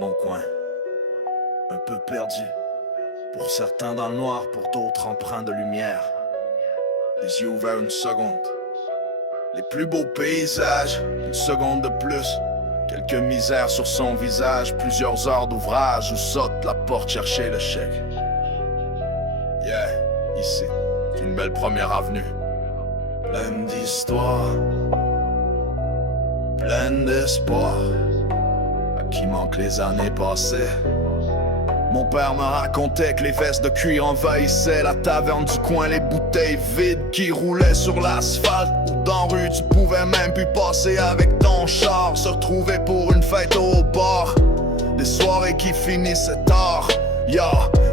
Mon coin, un peu perdu. Pour certains dans le noir, pour d'autres empreints de lumière. Les yeux ouverts une seconde. Les plus beaux paysages, une seconde de plus. Quelques misères sur son visage, plusieurs heures d'ouvrage où saute la porte chercher le chèque. Yeah, ici, une belle première avenue. Pleine d'histoires, pleine d'espoir. À qui manquent les années passées. Mon père me racontait que les vestes de cuir envahissaient la taverne du coin, les bouteilles vides qui roulaient sur l'asphalte. Ou dans rue tu pouvais même plus passer avec ton char, se retrouver pour une fête au bar. Des soirées qui finissaient tard.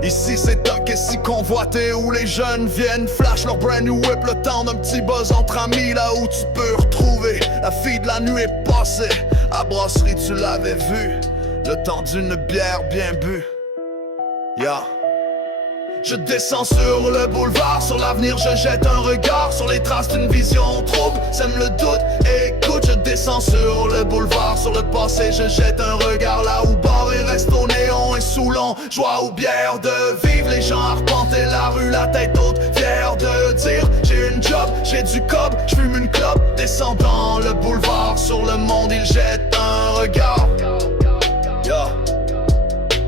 Ici c'est toc et si convoité où les jeunes viennent flash leur brand new whip, le temps d'un petit buzz entre amis, là où tu peux retrouver la fille de la nuit est passée. À brasserie tu l'avais vue, le temps d'une bière bien bue. Je descends sur le boulevard, sur l'avenir je jette un regard, sur les traces d'une vision trouble, sème le doute, écoute. Je descends sur le boulevard, sur le passé je jette un regard, là où bar et resto, néon et Soulon, joie ou bière de vivre. Les gens arpentaient la rue, la tête haute, fier de dire j'ai une job, j'ai du cob, j'fume une clope. Descendant le boulevard, sur le monde il jette un regard.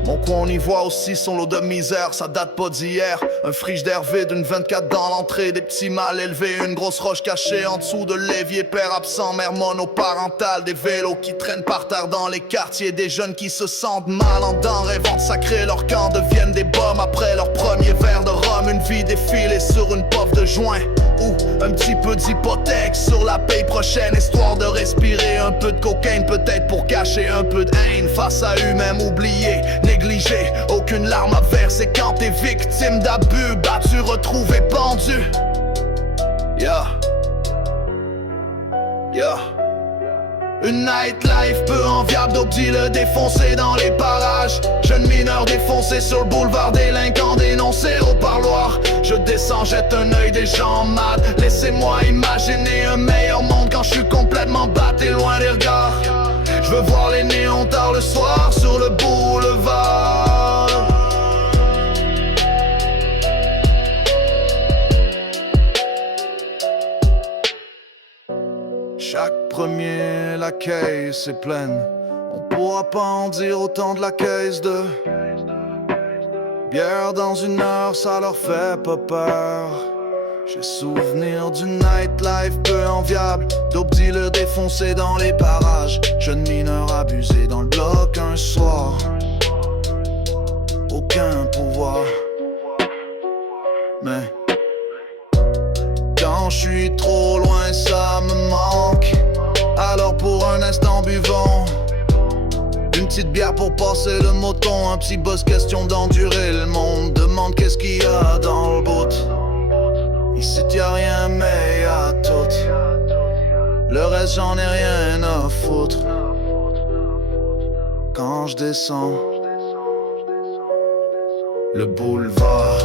Mon coin on y voit aussi son lot de misère, ça date pas d'hier. Un frigidaire vide, une 24 dans l'entrée, des petits mal élevés, une grosse roche cachée en dessous de l'évier. Père absent, mère monoparentale, des vélos qui traînent par terre dans les quartiers. Des jeunes qui se sentent mal en dents, rêvant de sacrer leur camp, deviennent des bombes après leur premier verre de rhum. Une vie défilée sur une puff de joint, ou un petit peu d'hypothèque sur la paye prochaine, histoire de respirer un peu de cocaïne, peut-être pour cacher un peu de haine face à eux-mêmes oubliés, négligés. Aucune larme à verser quand t'es victime d'abus, battu, retrouvé, pendu. Une nightlife peu enviable, dope dealer défoncé dans les parages. Jeune mineur défoncé sur le boulevard, délinquant dénoncé au parloir. Je descends, jette un œil des gens mad. Laissez-moi imaginer un meilleur monde quand je suis complètement batté loin des regards. Je veux voir les néons tard le soir sur le boulevard. Chaque premier, la caisse est pleine. On pourra pas en dire autant de la caisse de bière dans une heure, ça leur fait pas peur. J'ai souvenir d'une nightlife peu enviable, dope dealer défoncé dans les parages. Jeune mineur abusé dans le bloc un soir. Aucun pouvoir, mais quand je suis trop loin ça me manque. Alors pour un instant buvons une petite bière pour passer le moton. Un petit buzz, question d'endurer le monde. Demande qu'est-ce qu'il y a dans le bout. Ici y'a rien mais y'a tout. Le reste j'en ai rien à foutre. Quand je descends le boulevard,